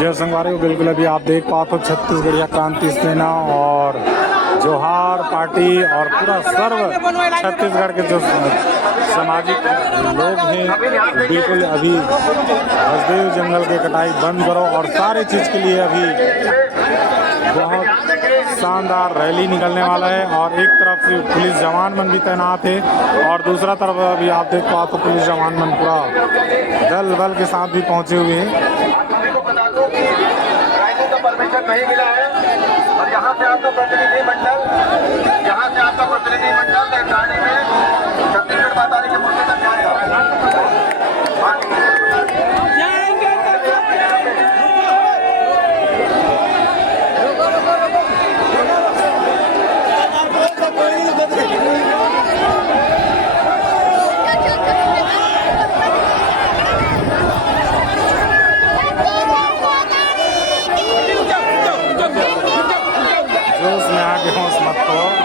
जय संगवारी बिल्कुल अभी आप देख पाओ तो छत्तीसगढ़ क्रांति सेना और जोहार पार्टी और पूरा सर्व छत्तीसगढ़ के जो सामाजिक लोग हैं बिल्कुल अभी हसदेव जंगल के कटाई बंद करो और सारे चीज़ के लिए अभी बहुत शानदार रैली निकलने वाला है। और एक तरफ से पुलिस जवान मन भी तैनात है और दूसरा तरफ अभी आप देख पाओ तो पुलिस जवान मन पूरा दल बल के साथ भी पहुंचे हुए हैं। परमिशन नहीं मिला है और यहाँ से आपका प्रतिनिधिमंडल गाड़ी में छत्तीसगढ़ माता के मुद्दे तक जाएगा। जोश में आगे होश मत करो।